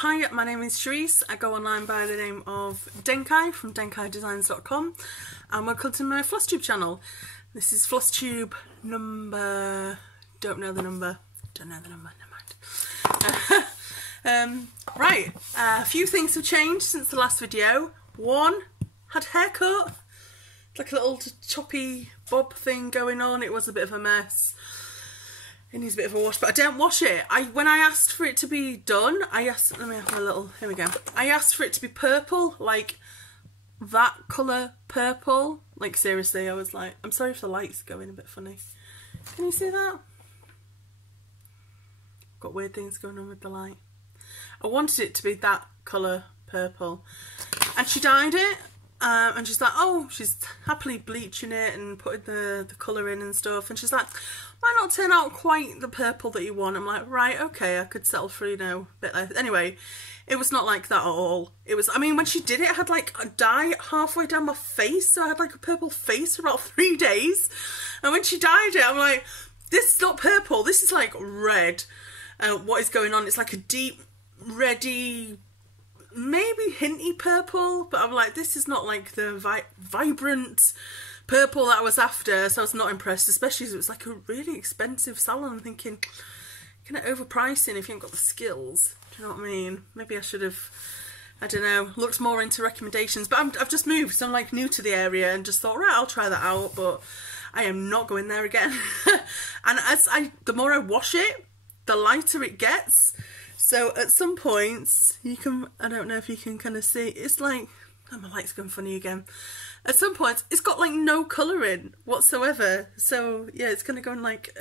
Hi, my name is Charisse. I go online by the name of Denkai from denkaidesigns.com, and welcome to my Flosstube channel. This is Flosstube number... don't know the number, never mind. Right, a few things have changed since the last video. One, had a haircut, like a little choppy bob thing going on. It was a bit of a mess. It needs a bit of a wash, but I don't wash it. When I asked for it to be done, let me have a little, here we go. I asked for it to be purple, like that colour purple. Like seriously, I was like, I'm sorry if the light's going a bit funny. Can you see that? Got weird things going on with the light. I wanted it to be that colour purple. And she dyed it. And she's like, oh, she's happily bleaching it and putting the colour in and stuff. And she's like, might not turn out quite the purple that you want. I'm like, right, okay, I could settle for, you know, a bit less. Anyway, it was not like that at all. It was, I mean, when she did it, I had like a dye halfway down my face. So I had like a purple face for about 3 days. And when she dyed it, I'm like, this is not purple. This is like red. What is going on? It's like a deep, reddy, maybe hinty purple, but I'm like, this is not like the vibrant purple that I was after, so I was not impressed, especially as it was like a really expensive salon. I'm thinking, kind of overpricing if you haven't got the skills, do you know what I mean? Maybe I should have, I don't know, looked more into recommendations, but I've just moved, so I'm like new to the area and just thought, right, I'll try that out, but I am not going there again. And the more I wash it, the lighter it gets. So at some points, you can, I don't know if you can kind of see, it's like, oh, my light's going funny again. At some points, it's got like no colour in whatsoever. So yeah, it's going to go in like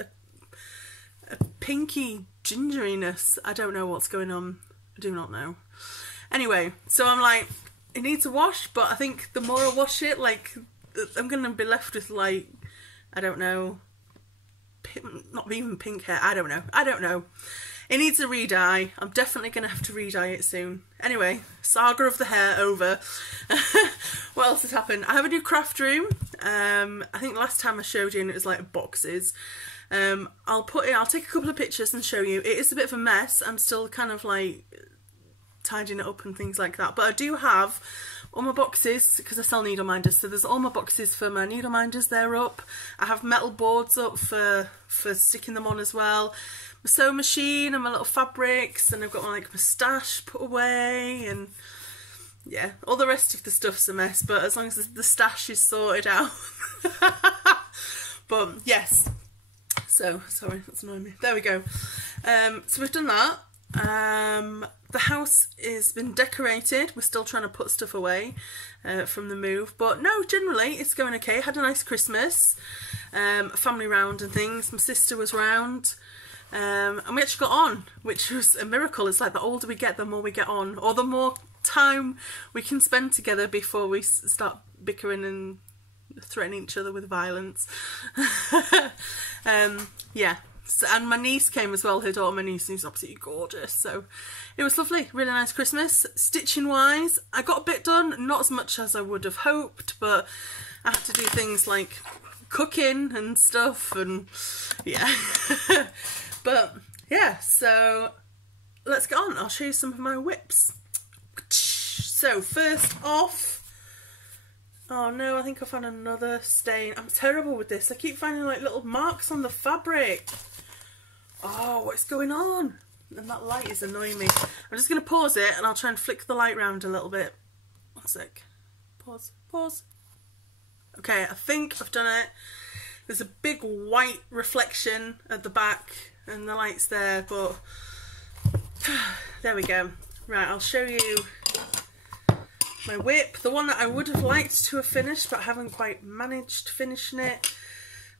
a pinky gingeriness. I don't know what's going on. I do not know. Anyway, so I'm like, it needs a wash, but I think the more I wash it, like, I'm going to be left with like, I don't know, not even pink hair. I don't know. It needs a re-dye. I'm definitely going to have to re-dye it soon. Anyway, saga of the hair over. What else has happened? I have a new craft room. I think last time I showed you and it was like boxes. I'll take a couple of pictures and show you. It is a bit of a mess. I'm still kind of like tidying it up and things like that. But I do have all my boxes, because I sell needle minders, so there's all my boxes for my needle minders. They're up. I have metal boards up for sticking them on as well. My sewing machine and my little fabrics, and I've got my stash put away, and yeah, all the rest of the stuff's a mess, but as long as the stash is sorted out. But yes, so sorry, that's annoying me. There we go. So we've done that. The house has been decorated. We're still trying to put stuff away from the move, but no, generally it's going okay. Had a nice Christmas, family round and things. My sister was round. And we actually got on, which was a miracle. It's like the older we get, the more we get on, or the more time we can spend together before we start bickering and threatening each other with violence. Yeah, so, and my niece came as well, her daughter, my niece, who's absolutely gorgeous, so it was lovely, really nice Christmas. Stitching wise, I got a bit done, not as much as I would have hoped, but I had to do things like cooking and stuff, and yeah. But yeah, so let's get on. I'll show you some of my whips. So first off, oh no, I think I found another stain. I'm terrible with this. I keep finding like little marks on the fabric. Oh, what's going on? And that light is annoying me. I'm just going to pause it and I'll try and flick the light round a little bit. 1 sec. Pause. Okay, I think I've done it. There's a big white reflection at the back and the light's there, but there we go. Right, I'll show you my whip. The one that I would have liked to have finished, but I haven't quite managed finishing it.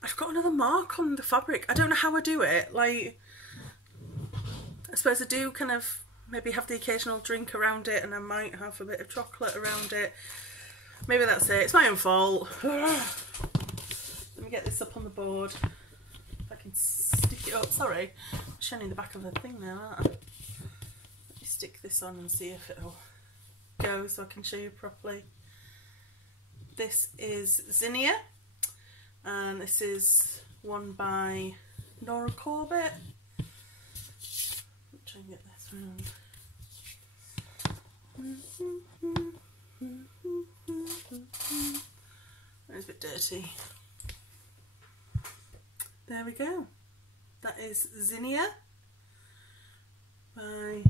I've got another mark on the fabric. I don't know how I do it. Like, I suppose I do kind of maybe have the occasional drink around it, and I might have a bit of chocolate around it. Maybe that's it. It's my own fault. Let me get this up on the board. If I can stick it up. Sorry, I'm showing the back of the thing now, aren't I? Let me stick this on and see if it'll go so I can show you properly. This is Zinnia, and this is one by Nora Corbett. Try and get this around. It's a bit dirty. There we go. That is Zinnia by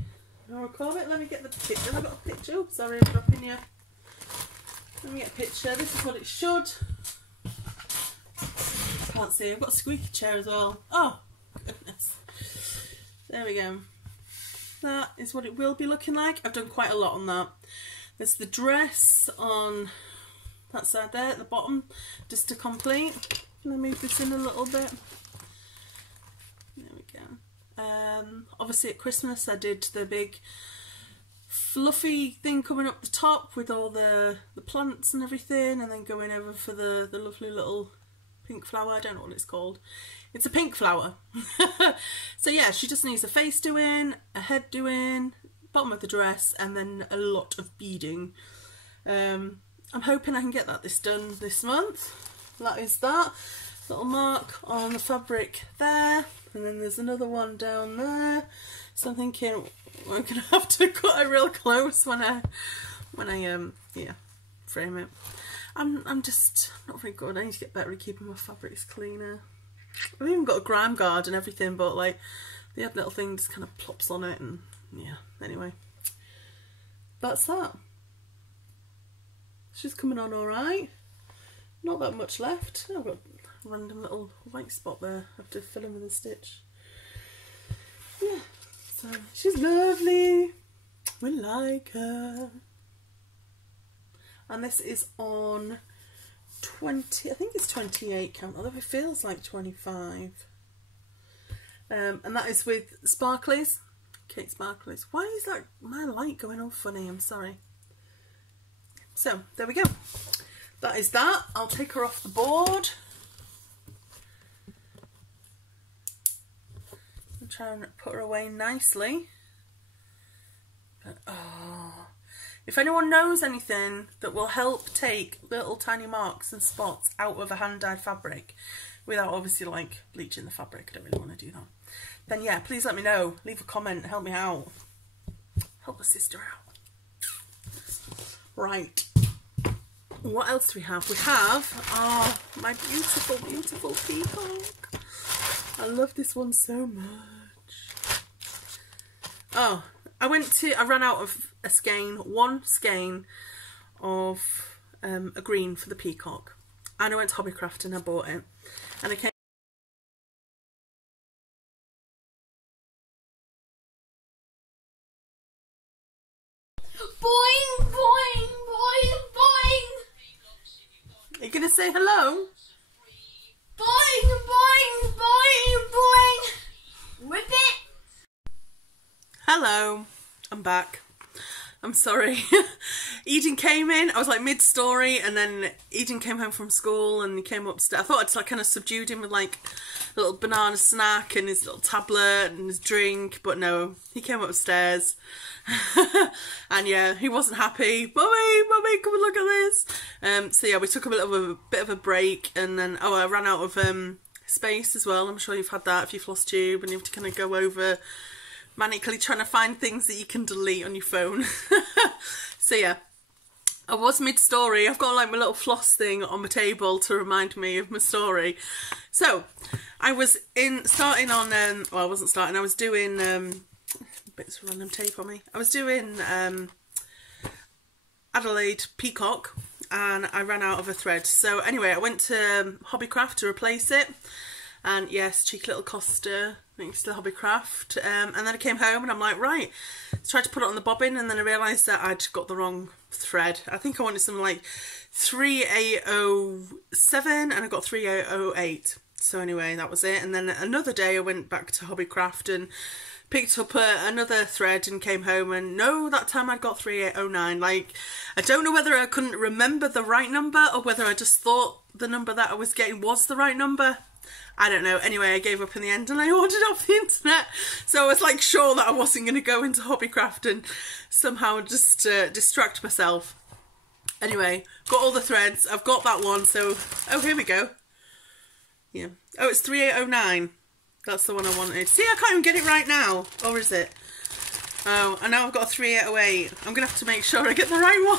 I'll call it. Let me get the picture. Have I got a picture? Oh, sorry, I'm dropping you. Let me get a picture. This is what it should. I can't see. I've got a squeaky chair as well. Oh, goodness. There we go. That is what it will be looking like. I've done quite a lot on that. There's the dress on that side there at the bottom, just to complete. Can I move this in a little bit? There we go. Obviously at Christmas I did the big fluffy thing coming up the top with all the plants and everything, and then going over for the lovely little pink flower. I don't know what it's called. It's a pink flower. So yeah, she just needs a face doing, a head doing, bottom of the dress, and then a lot of beading. I'm hoping I can get that done this month. That is that little mark on the fabric there, and then there's another one down there. So I'm thinking we're gonna have to cut it real close when I yeah, frame it. I'm just not very good. I need to get better at keeping my fabrics cleaner. I've even got a grime guard and everything, but like the other little thing just kind of plops on it, and yeah. Anyway, that's that. She's coming on all right. Not that much left. I've got a random little white spot there. I have to fill in with a stitch. Yeah, so she's lovely. We like her. And this is on 20, I think it's 28 count, although it feels like 25. And that is with sparklies. Kate Sparklies. Why is that my light going all funny? I'm sorry. So there we go. That is that. I'll take her off the board. And try and put her away nicely. But, oh, if anyone knows anything that will help take little tiny marks and spots out of a hand-dyed fabric without obviously like bleaching the fabric, I don't really want to do that, then yeah, please let me know. Leave a comment, help me out. Help a sister out. Right. What else do we have? We have my beautiful, beautiful peacock. I love this one so much. Oh, I ran out of a skein, one skein of a green for the peacock, and I went to Hobbycraft and I bought it, and I came. Boing, boing, boing, boing. Are you gonna say hello? Boing, boing, boing, boing. Rip it. Hello, I'm back. I'm sorry. Eden came in, I was like mid-story, and then Eden came home from school and he came upstairs. I thought I'd like kind of subdued him with like a little banana snack and his little tablet and his drink, but no, he came upstairs. And yeah, he wasn't happy. Mummy, mummy, come and look at this. So yeah, we took a bit of a break, and then I ran out of space as well. I'm sure you've had that if you Flosstube and you have to kind of go over manically trying to find things that you can delete on your phone. So yeah, I was mid-story. I've got like my little floss thing on my table to remind me of my story. So I was starting on well, I wasn't starting, I was doing bits of random tape on me. I was doing Adelaide Peacock, and I ran out of a thread. So anyway, I went to Hobbycraft to replace it, and yes, cheeky little Costa thanks to Hobbycraft. And then I came home and I'm like, right, tried to put it on the bobbin, and then I realised that I'd got the wrong thread. I think I wanted something like 3807 and I got 3808. So anyway, that was it. And then another day I went back to Hobbycraft and picked up another thread and came home, and no, that time I'd got 3809. Like, I don't know whether I couldn't remember the right number or whether I just thought the number that I was getting was the right number. I don't know. Anyway, I gave up in the end and I ordered off the internet. So I was like sure that I wasn't going to go into Hobbycraft and somehow just distract myself. Anyway, got all the threads. I've got that one. So, oh, here we go. Yeah. Oh, it's 3809. That's the one I wanted. See, I can't even get it right now. Or is it? Oh, and now I've got a 3808. I'm going to have to make sure I get the right one.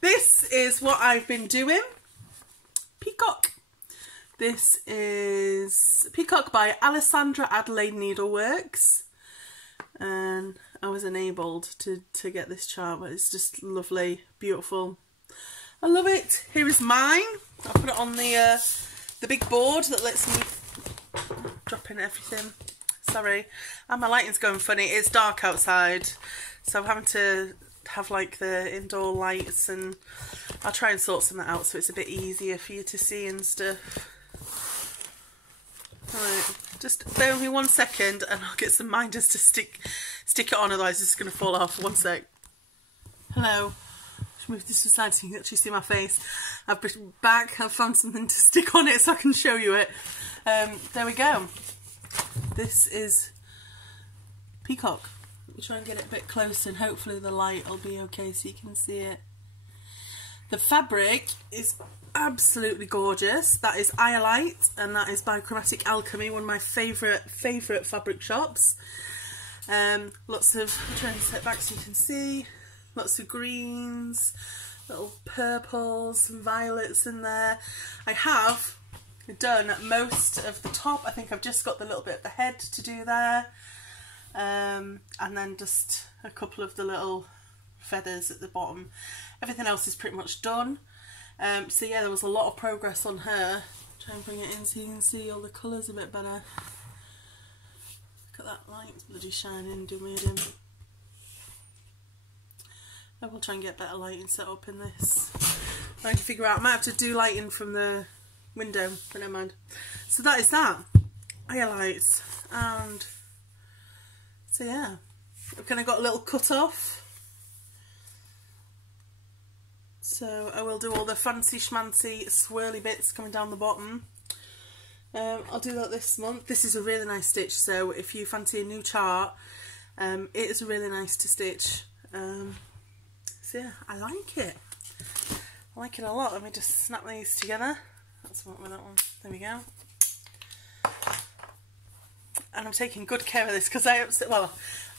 This is what I've been doing. Peacock. This is Peacock by Alessandra Adelaide Needleworks. And I was enabled to get this chart, but it's just lovely, beautiful. I love it. Here is mine. I'll put it on the big board that lets me drop in everything. Sorry, and my lighting's going funny. It's dark outside, so I'm having to have like the indoor lights, and I'll try and sort something out so it's a bit easier for you to see and stuff. Alright, just bear with me 1 second and I'll get some minders to stick it on, otherwise it's going to fall off. 1 sec. Hello. Just move this aside so you can actually see my face. I've been back, I've found something to stick on it so I can show you it. There we go. This is Peacock. Let me try and get it a bit closer and hopefully the light will be okay so you can see it. The fabric is absolutely gorgeous. That is Iolite, and that is by Chromatic Alchemy, one of my favourite fabric shops. Lots of, I'm trying to set back so you can see, lots of greens, little purples, some violets in there. I have done most of the top. I think I've just got the little bit of the head to do there, and then just a couple of the little feathers at the bottom. Everything else is pretty much done. So yeah, there was a lot of progress on her. Try and bring it in so you can see all the colours a bit better. Look at that light, it's bloody shining, doing weird in. I will try and get better lighting set up in this. I can figure out, I might have to do lighting from the window, but never mind. So that is that. Highlights. And so yeah, I've kind of got a little cut off. So I will do all the fancy schmancy swirly bits coming down the bottom. I'll do that this month. This is a really nice stitch, so if you fancy a new chart, it is really nice to stitch. So yeah, I like it. I like it a lot. Let me just snap these together. That's what with that one. There we go. And I'm taking good care of this because I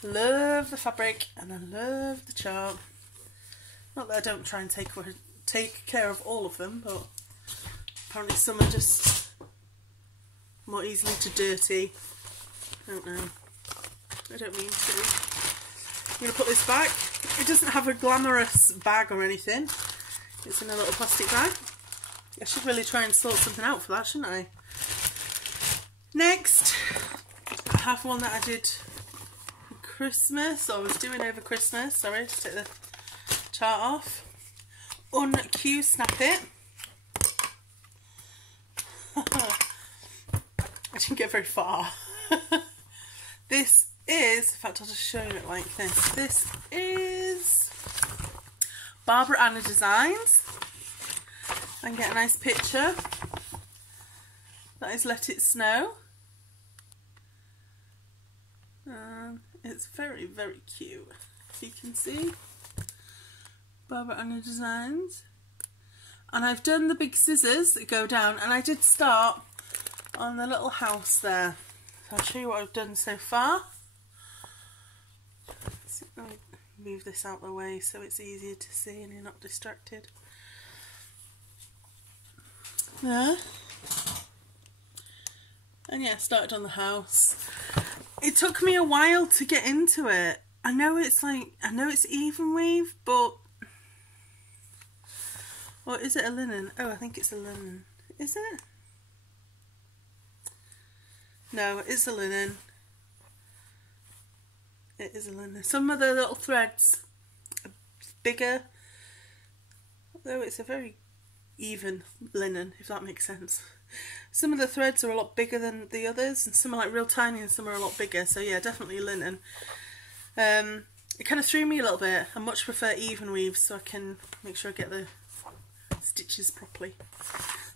love the fabric and I love the chart. Not that I don't try and take care of all of them, but apparently some are just more easily to dirty. I don't know. I don't mean to. I'm going to put this back. It doesn't have a glamorous bag or anything. It's in a little plastic bag. I should really try and sort something out for that, shouldn't I? Next, I have one that I did for Christmas, or I was doing over Christmas. Sorry, just take the chart off. Un-Q Snap It. I didn't get very far. This is, in fact I'll just show you it like this. This is Barbara Anna Designs. And get a nice picture. That is Let It Snow. It's very, very cute, if you can see. Barbara Anna Designs. And I've done the big scissors that go down, and I did start on the little house there. So I'll show you what I've done so far. So let me move this out of the way so it's easier to see and you're not distracted. There. And yeah, started on the house. It took me a while to get into it. I know it's even weave, but, or is it a linen? Oh, I think it's a linen. Is it? No, it's a linen. It is a linen. Some of the little threads are bigger, though it's a very even linen, if that makes sense. Some of the threads are a lot bigger than the others, and some are like real tiny and some are a lot bigger, so yeah, definitely linen. It kind of threw me a little bit. I much prefer even weave so I can make sure I get the stitches properly.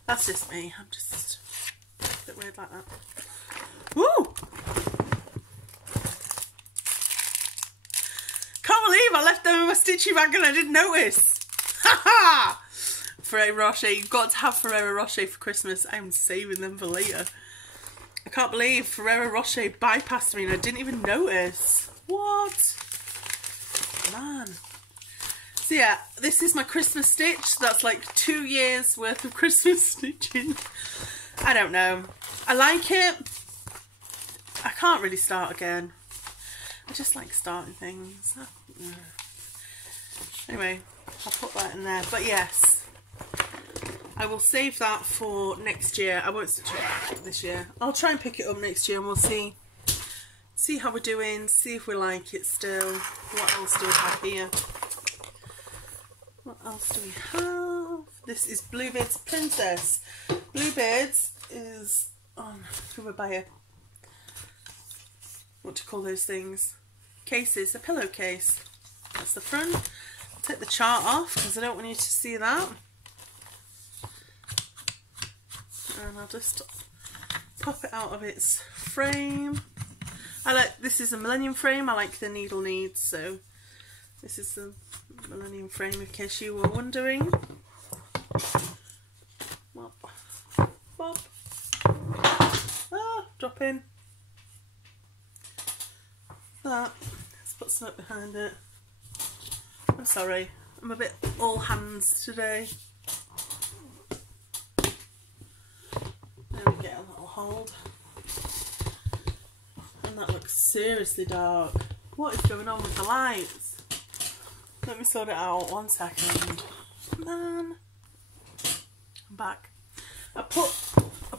That's just me, I'm just a bit weird like that. Woo! Can't believe I left them in my stitchy bag and I didn't notice! Ha ha! Ferrero Rocher, you've got to have Ferrero Rocher for Christmas. I'm saving them for later. I can't believe Ferrero Rocher bypassed me and I didn't even notice. What? Man. So yeah, this is my Christmas stitch. That's like 2 years worth of Christmas stitching. I don't know. I like it. I can't really start again. I just like starting things. Anyway, I'll put that in there. But yes, I will save that for next year. I won't stitch it this year. I'll try and pick it up next year and we'll see how we're doing, see if we like it still. What else do we have here? What else do we have? This is Bluebeard's Princess. Bluebeard's is covered by a, what do you call those things? Cases, a pillowcase. That's the front. I'll take the chart off because I don't want you to see that. And I'll just pop it out of its frame. This is a Millennium frame. I like the needle needs, so this is the Millennium frame in case you were wondering. Bop. Bop. Ah, drop in. That. Let's put something behind it. I'm sorry, I'm a bit all hands today. There we get a little hold. And that looks seriously dark. What is going on with the lights? Let me sort it out, 1 second. Man. I'm back. I put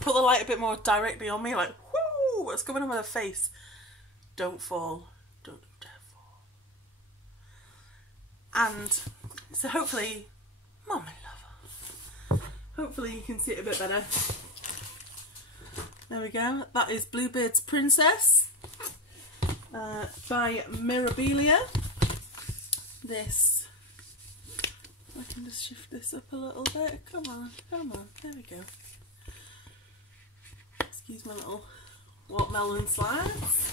the light a bit more directly on me, like, whoo, what's going on with her face? Don't fall. Don't dare fall. And so hopefully, Mum, my lover, hopefully you can see it a bit better. There we go. That is Bluebeard's Princess by Mirabilia. This, I can just shift this up a little bit. Come on, come on. There we go. Excuse my little watermelon slides.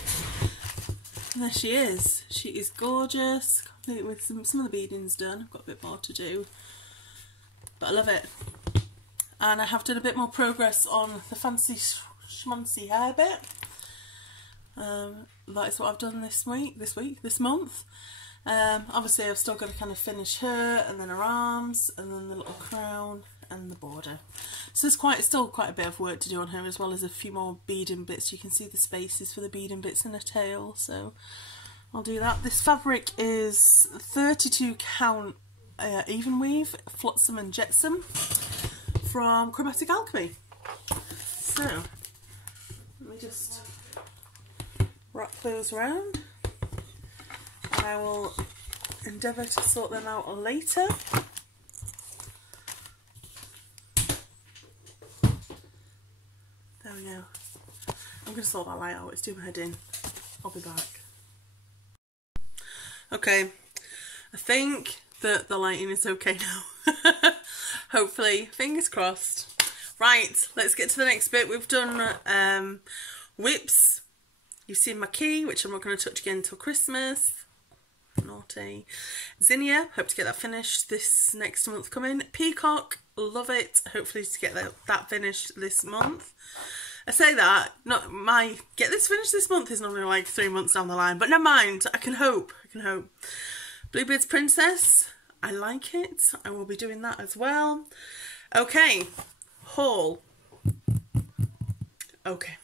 And there she is. She is gorgeous. Complete with some of the beading's done. I've got a bit more to do, but I love it. And I have done a bit more progress on the fancy schmancy hair bit. That is what I've done this month. Obviously I've still got to kind of finish her, and then her arms, and then the little crown and the border. So there's still quite a bit of work to do on her, as well as a few more beading bits. You can see the spaces for the beading bits in her tail, so I'll do that. This fabric is 32 count even weave, Flotsam and Jetsam from Chromatic Alchemy. So let me just wrap those around, and I will endeavour to sort them out later. There we go. I'm going to sort that light out, it's doing my head in. I'll be back. Okay, I think that the lighting is okay now. Hopefully, fingers crossed. Right, let's get to the next bit. We've done whips. You've seen my key, which I'm not going to touch again until Christmas. Naughty. Zinnia, hope to get that finished this next month coming. Peacock, love it. Hopefully to get that finished this month. I say that, get this finished this month is normally like 3 months down the line, but never mind, I can hope. Bluebeard's Princess, I like it. I will be doing that as well. Okay, haul. Okay.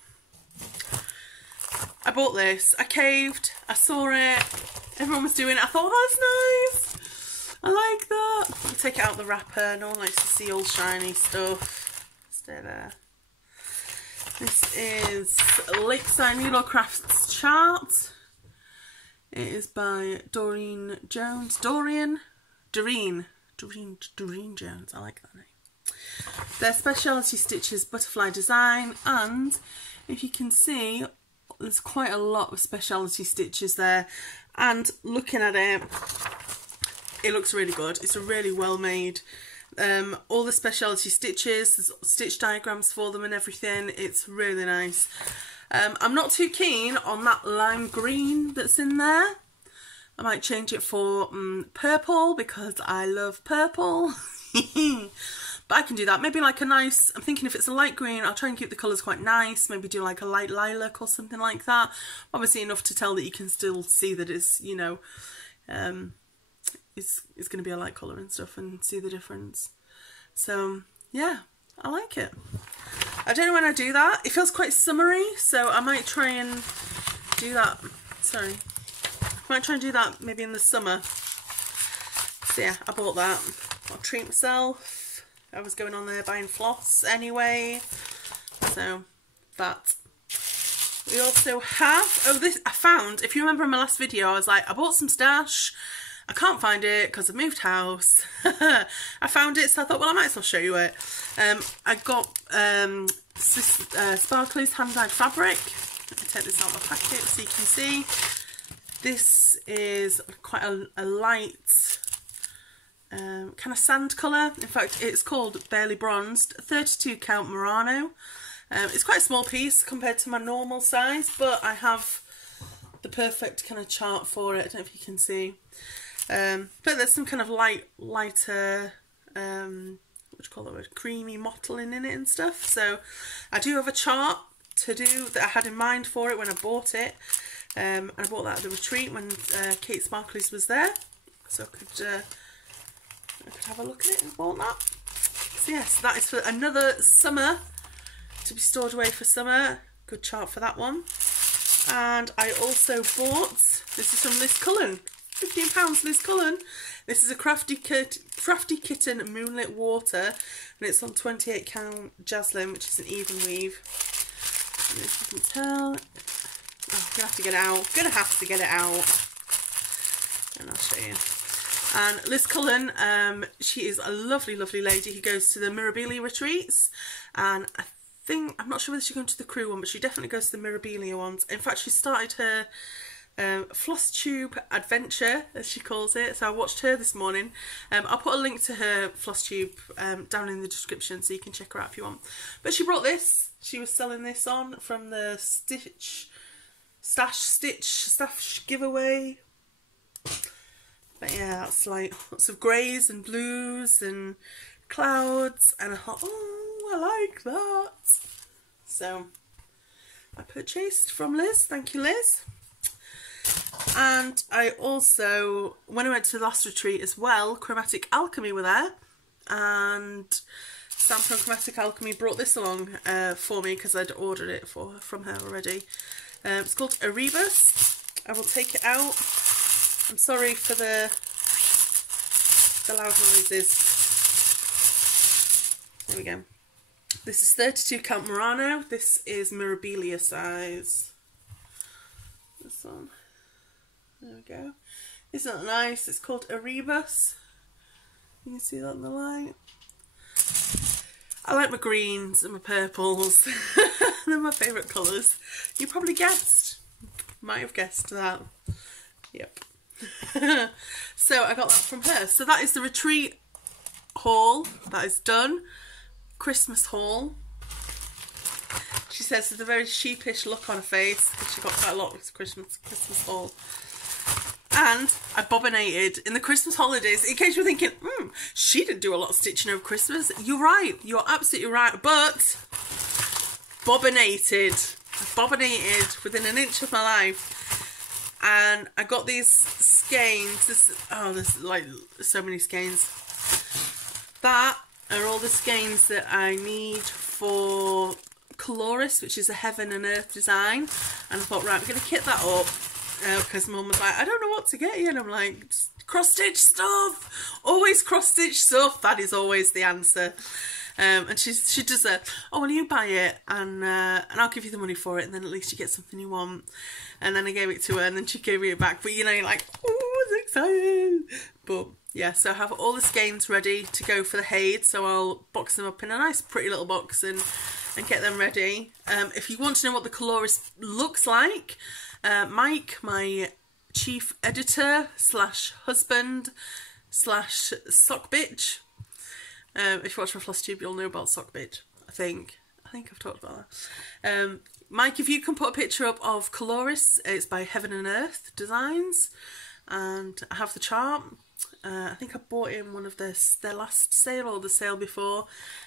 I bought this, I caved, I saw it, everyone was doing it, I thought, oh, that's nice, I like that. I'll take it out the wrapper, no one likes to see all shiny stuff. Stay there. This is Lakeside Needle Crafts chart. It is by Doreen Jones. Doreen Jones, I like that name. Their speciality stitches, butterfly design, and if you can see, there's quite a lot of speciality stitches there, and looking at it, it looks really good. It's a really well made, all the speciality stitches, there's stitch diagrams for them and everything. It's really nice. I'm not too keen on that lime green that's in there. I might change it for purple because I love purple. But I can do that. Maybe like a nice, I'm thinking if it's a light green, I'll try and keep the colours quite nice. Maybe do like a light lilac or something like that. Obviously enough to tell that you can still see that it's, you know, it's going to be a light colour and stuff, and see the difference. So yeah, I like it. I don't know when I do that. It feels quite summery, so I might try and do that. Sorry. I might try and do that maybe in the summer. So yeah, I bought that. I'll treat myself. I was going on there buying floss anyway. So that. We also have, oh, this I found, if you remember in my last video, I was like, I bought some stash. I can't find it because I moved house. I found it, so I thought, well, I might as well show you it. I got Sparkly's hand-dyed fabric. Let me take this out of the packet so you can see. This is quite a light kind of sand colour. In fact, it's called Barely Bronzed, 32 count Murano. It's quite a small piece compared to my normal size, but I have the perfect kind of chart for it. I don't know if you can see. But there's some kind of lighter, what do you call it, creamy mottling in it and stuff. So I do have a chart to do that I had in mind for it when I bought it. And I bought that at the retreat when Kate Sparkly's was there. So I could have a look at it and bought that. So yes, that is for another summer, to be stored away for summer. Good chart for that one. And I also bought, this is from Liz Cullen. £15 Liz Cullen. This is a Crafty Kitten Moonlit Water, and it's on 28 count Jaslyn, which is an even weave. And as you can tell, oh, I'm gonna have to get it out. And I'll show you. And Liz Cullen, she is a lovely, lovely lady who goes to the Mirabilia retreats, and I'm not sure whether she's going to the crew one, but she definitely goes to the Mirabilia ones. In fact, she started her Flosstube adventure, as she calls it, so I watched her this morning. I'll put a link to her Flosstube down in the description so you can check her out if you want. But she brought this, she was selling this on from the Stash giveaway. But yeah, that's like lots of greys and blues and clouds, and I thought, oh, I like that. So I purchased from Liz, thank you Liz. And I also, when I went to the last retreat as well, Chromatic Alchemy were there, and Sam from Chromatic Alchemy brought this along for me because I'd ordered it from her already. It's called Erebus. I will take it out. I'm sorry for the loud noises. There we go. This is 32 count Murano. This is Mirabilia size. This one. There we go. Isn't that nice? It's called Erebus. You can see that in the light. I like my greens and my purples. They're my favourite colours. You probably guessed. Might have guessed that. Yep. So I got that from her. So that is the retreat haul. That is done. Christmas haul. She says with a very sheepish look on her face because she got quite a lot of Christmas haul. And I bobbinated in the Christmas holidays. In case you're thinking, she didn't do a lot of stitching over Christmas. You're right. You're absolutely right. But bobbinated. I bobbinated within an inch of my life. And I got these skeins. There's like so many skeins. That are all the skeins that I need for Coloris, which is a heaven and earth design. And I thought, right, I'm going to kit that up. Because Mum was like, I don't know what to get you. And I'm like, cross-stitch stuff. Always cross-stitch stuff. That is always the answer. And she does a, oh, well, you buy it and I'll give you the money for it, and then at least you get something you want. And then I gave it to her, and then she gave me it back. But you know, you're like, oh, I'm excited. But yeah, so I have all the skeins ready to go for the Haid. So I'll box them up in a nice pretty little box and get them ready. If you want to know what the Coloris looks like, Mike, my chief editor / husband / sock bitch. If you watch my Flosstube, you'll know about sock bitch. I think I've talked about that. Mike, if you can put a picture up of Coloris, it's by Heaven and Earth Designs, and I have the chart. I think I bought it in one of their last sale or the sale before,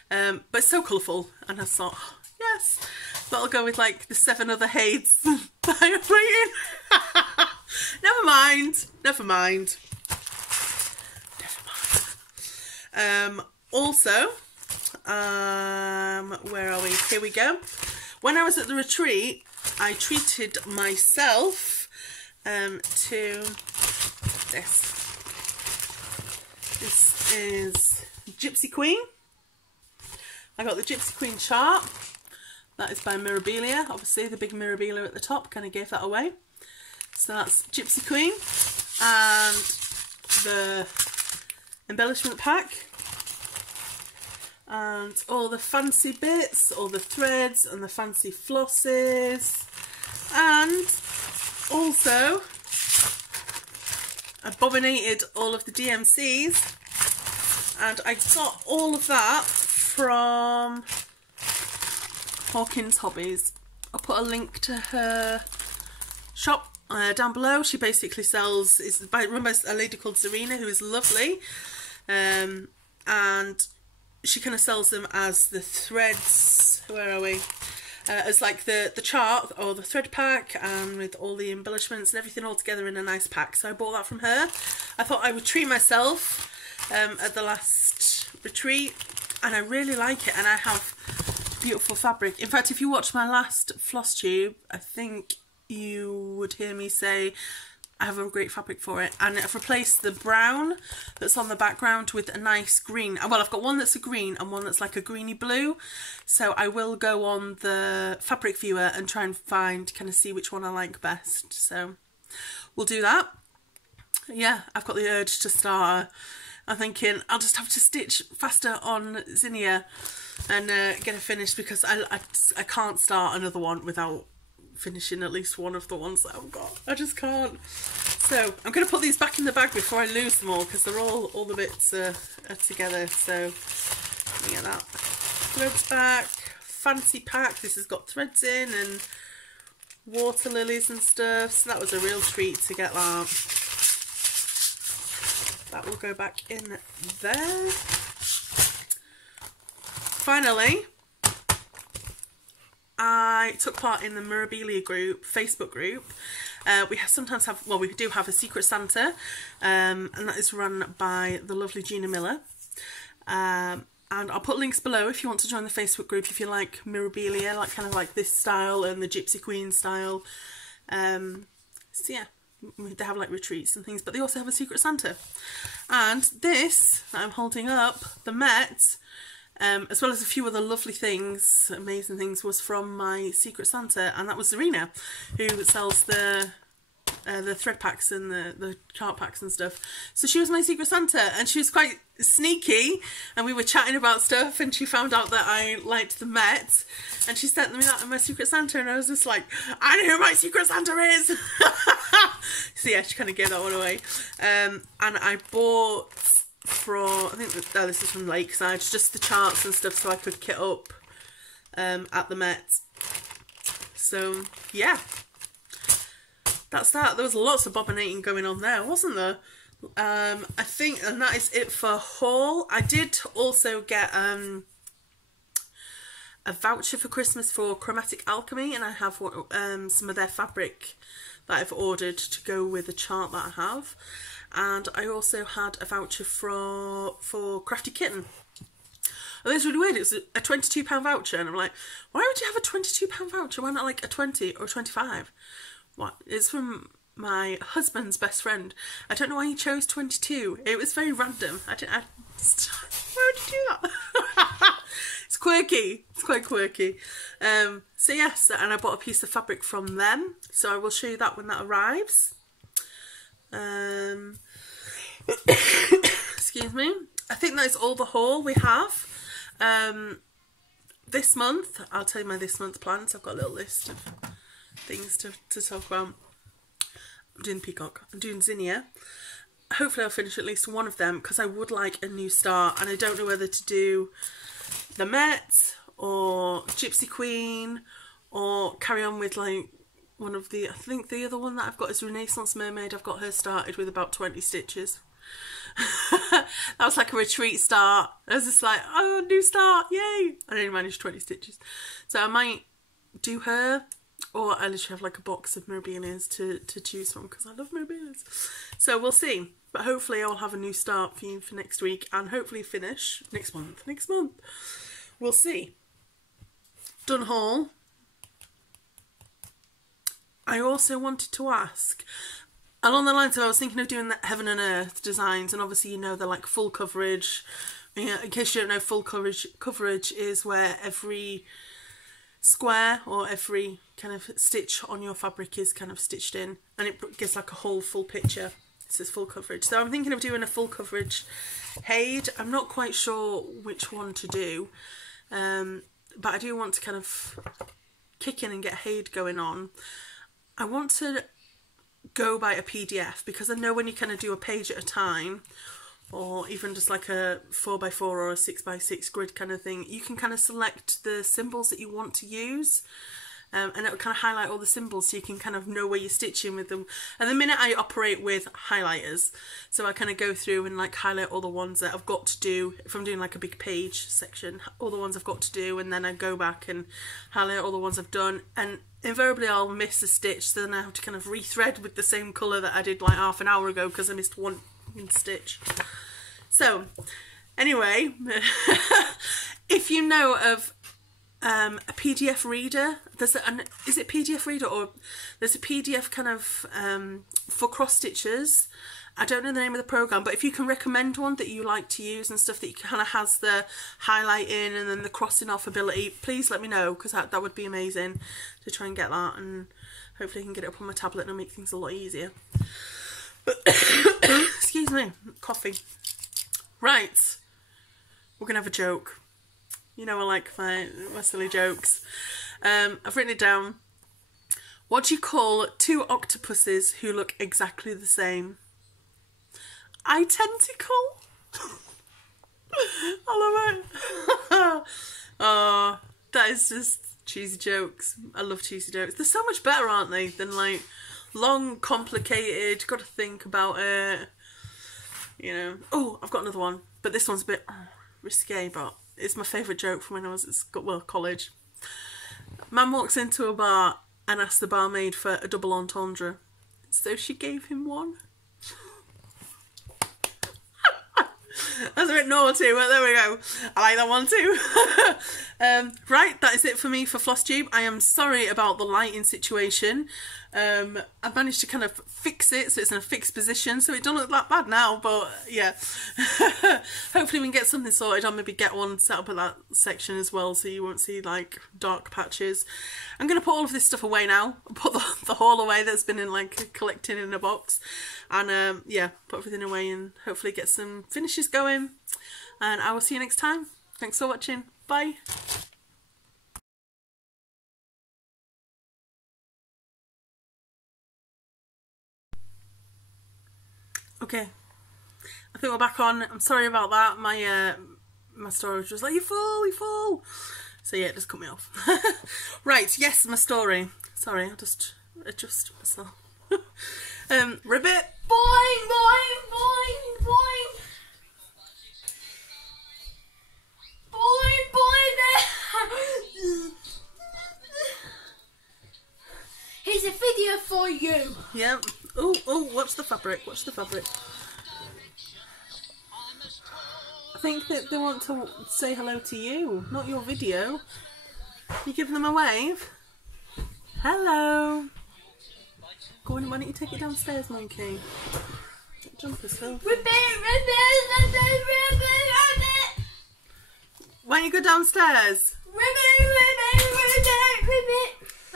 but it's so colourful, and I thought, oh, yes, that'll go with like the 7 other Hades that I'm waiting. Never mind. Also, where are we? Here we go. When I was at the retreat, I treated myself to this. This is Gypsy Queen. I got the Gypsy Queen chart. That is by Mirabilia. Obviously, the big Mirabilia at the top kind of gave that away. So that's Gypsy Queen. And the embellishment pack. And all the fancy bits, all the threads and the fancy flosses. And also, I bobinated all of the DMCs, and I got all of that from Hawkins Hobbies. I'll put a link to her shop down below. She basically sells, run by a lady called Zarina, who is lovely, and she kind of sells them as the threads, where are we? As like the chart or the thread pack, and with all the embellishments and everything all together in a nice pack. So I bought that from her. I thought I would treat myself at the last retreat, and I really like it, and I have beautiful fabric. In fact, if you watch my last Flosstube, I think you would hear me say I have a great fabric for it, and I've replaced the brown that's on the background with a nice green. Well, I've got one that's a green and one that's like a greeny blue, so I will go on the fabric viewer and try and kind of see which one I like best. So we'll do that. Yeah, I've got the urge to start. I'm thinking I'll just have to stitch faster on Zinnia and get it finished, because I can't start another one without finishing at least one of the ones that I've got. I just can't. So I'm going to put these back in the bag before I lose them all, because they're all the bits are together. So let me get that. Threads back. Fancy pack. This has got threads in and water lilies and stuff. So that was a real treat to get that. That will go back in there. Finally, I took part in the Mirabilia group, Facebook group. We do have a Secret Santa, and that is run by the lovely Gina Miller. And I'll put links below if you want to join the Facebook group, if you like Mirabilia, like kind of like this style and the Gypsy Queen style. So yeah, they have like retreats and things, but they also have a Secret Santa. And this that I'm holding up, the Met, as well as a few other lovely things, amazing things, was from my Secret Santa, and that was Zarina, who sells the thread packs and the chart packs and stuff. So she was my Secret Santa, and she was quite sneaky, and we were chatting about stuff, and she found out that I liked the Met, and she sent me that in my Secret Santa, and I was just like, I know who my Secret Santa is! So yeah, she kind of gave that one away. And I bought from, I think this is from Lakeside, just the charts and stuff so I could kit up at the Met. So yeah, that's that. There was lots of bobinating going on there, wasn't there? I think, and that is it for haul. I did also get a voucher for Christmas for Chromatic Alchemy, and I have some of their fabric that I've ordered to go with the chart that I have. And I also had a voucher for Crafty Kitten. And it was really weird. It was a £22 voucher, and I'm like, why would you have a £22 voucher? Why not like a 20 or 25? What? It's from my husband's best friend. I don't know why he chose 22. It was very random. Why would you do that? It's quirky. It's quite quirky. So yes, and I bought a piece of fabric from them. So I will show you that when that arrives. Excuse me. I think that is all the haul we have. This month, I'll tell you my this month plans. I've got a little list of things to talk about. I'm doing Peacock. I'm doing Zinnia. Hopefully I'll finish at least one of them, because I would like a new start, and I don't know whether to do the Met or Gypsy Queen, or carry on with like one of the, I think the other one that I've got is Renaissance Mermaid. I've got her started with about 20 stitches. That was like a retreat start. I was just like, oh, new start, yay! I only managed 20 stitches. So I might do her, or I literally have like a box of mobilias to choose from, because I love mobilias. So we'll see. But hopefully I'll have a new start for you for next week, and hopefully finish next month. We'll see. Done haul. I also wanted to ask, along the lines of, I was thinking of doing the Heaven and Earth designs, and obviously you know they're like full coverage. In case you don't know, full coverage is where every square or every kind of stitch on your fabric is kind of stitched in, and it gives like a whole full picture. It says full coverage. So I'm thinking of doing a full coverage Haid. I'm not quite sure which one to do, but I do want to kind of kick in and get Haid going on. I want to go by a PDF, because I know when you kind of do a page at a time, or even just like a 4x4 or a 6x6 grid kind of thing, you can kind of select the symbols that you want to use, and it will kind of highlight all the symbols, so you can kind of know where you're stitching with them. And the minute I operate with highlighters, so I kind of go through and like highlight all the ones that I've got to do, if I'm doing like a big page section, all the ones I've got to do, and then I go back and highlight all the ones I've done, and invariably I'll miss a stitch, so then I have to kind of rethread with the same colour that I did like half an hour ago because I missed one stitch. So anyway, if you know of a PDF reader, is it PDF reader, or there's a PDF kind of for cross stitches. I don't know the name of the program, but if you can recommend one that you like to use and stuff that kind of has the highlighting and then the crossing off ability, please let me know, because that would be amazing to try and get that, and hopefully I can get it up on my tablet and it'll make things a lot easier. But excuse me, coffee. Right, we're gonna have a joke. You know I like my silly jokes. I've written it down. What do you call two octopuses who look exactly the same? Identical. I love it. Oh, that is just cheesy jokes. I love cheesy jokes. They're so much better, aren't they, than like long, complicated, got to think about it, you know. Oh, I've got another one, but this one's a bit risque, but it's my favourite joke from when I was at college. Man walks into a bar and asks the barmaid for a double entendre, so she gave him one. That's a bit naughty, but there we go. I like that one too. Right, that is it for me for Flosstube. I am sorry about the lighting situation. I've managed to kind of fix it so it's in a fixed position, so it doesn't look that bad now, but yeah. Hopefully we can get something sorted. I'll maybe get one set up at that section as well, so you won't see like dark patches. I'm going to put all of this stuff away now. Put the haul away that's been in like collecting in a box, and yeah, put everything away and hopefully get some finishes going. And I will see you next time. Thanks for watching. Bye. Okay, I think we're back on. I'm sorry about that. My storage was like, you're full. So yeah, it just cut me off. Right, yes, my story. Sorry, I'll just adjust myself. Ribbit. Boing, boing, boing, boing. Boing, boing there. Here's a video for you. Yep. Oh, watch the fabric. Watch the fabric. I think that they want to say hello to you, not your video. You giving them a wave? Hello. Go on, why don't you take it downstairs, monkey? Jumpers, Phil. Ribbit. Why don't you go downstairs? Ribbit.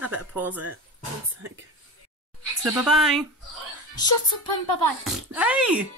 I better pause it. 1 sec. So bye-bye. Shut up and bye-bye. Hey!